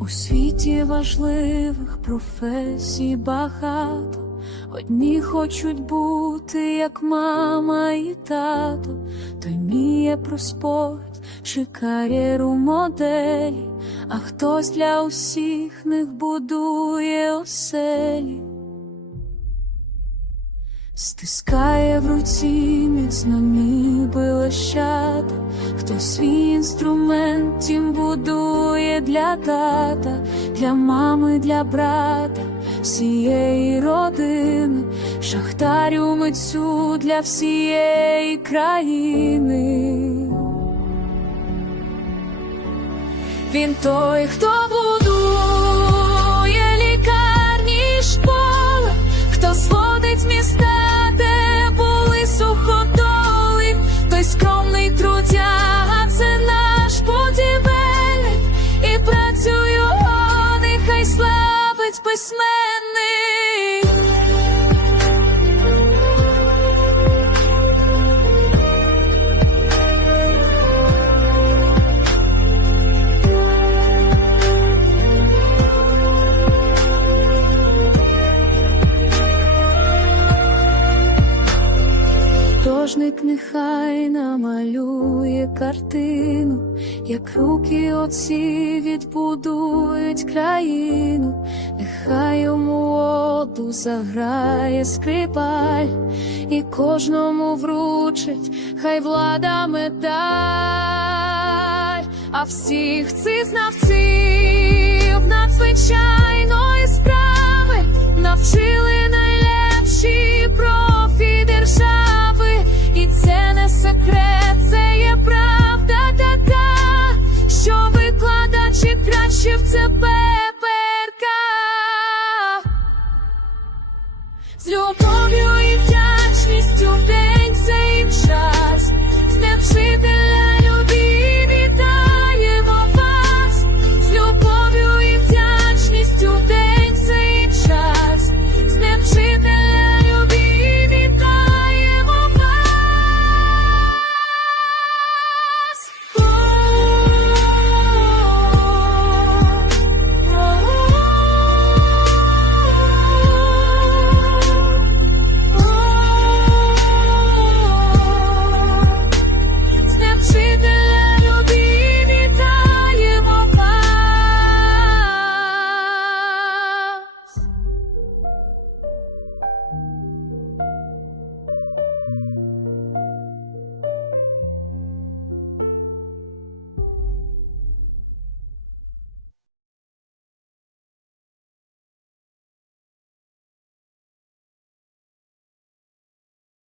У світі важливих професій багато. Одні хочуть бути, як мама і тато, той міє про спорт чи кар'єру моделі, а хтось для усіх них будує оселі. Стискає в руці міцно ніби лещата, хто свій інструмент тім будує для тата, для мами, для брата, всієї родини, шахтарю митцю для всієї країни. Він той, хто будує письменник. Художник нехай намалює картину, як руки отці відбудують країну, нехай йому оду заграє скрипаль, і кожному вручить, хай влада медаль, а всіх цих знавців. Це пеперка з любов'ю і вдячністю. Thank you.